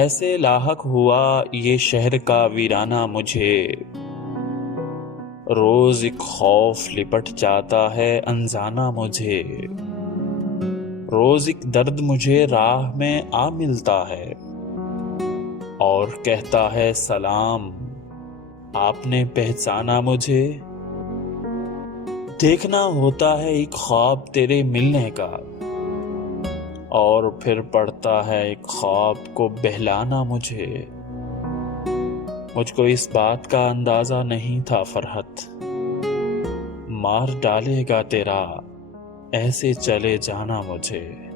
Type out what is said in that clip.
ऐसे लाहक हुआ ये शहर का वीराना मुझे। रोज एक खौफ लिपट जाता है अनजाना मुझे। रोज एक दर्द मुझे राह में आ मिलता है और कहता है सलाम, आपने पहचाना मुझे। देखना होता है एक ख्वाब तेरे मिलने का, और फिर पड़ता है एक ख्वाब को बहलाना मुझे। मुझको इस बात का अंदाजा नहीं था फरहत, मार डालेगा तेरा ऐसे चले जाना मुझे।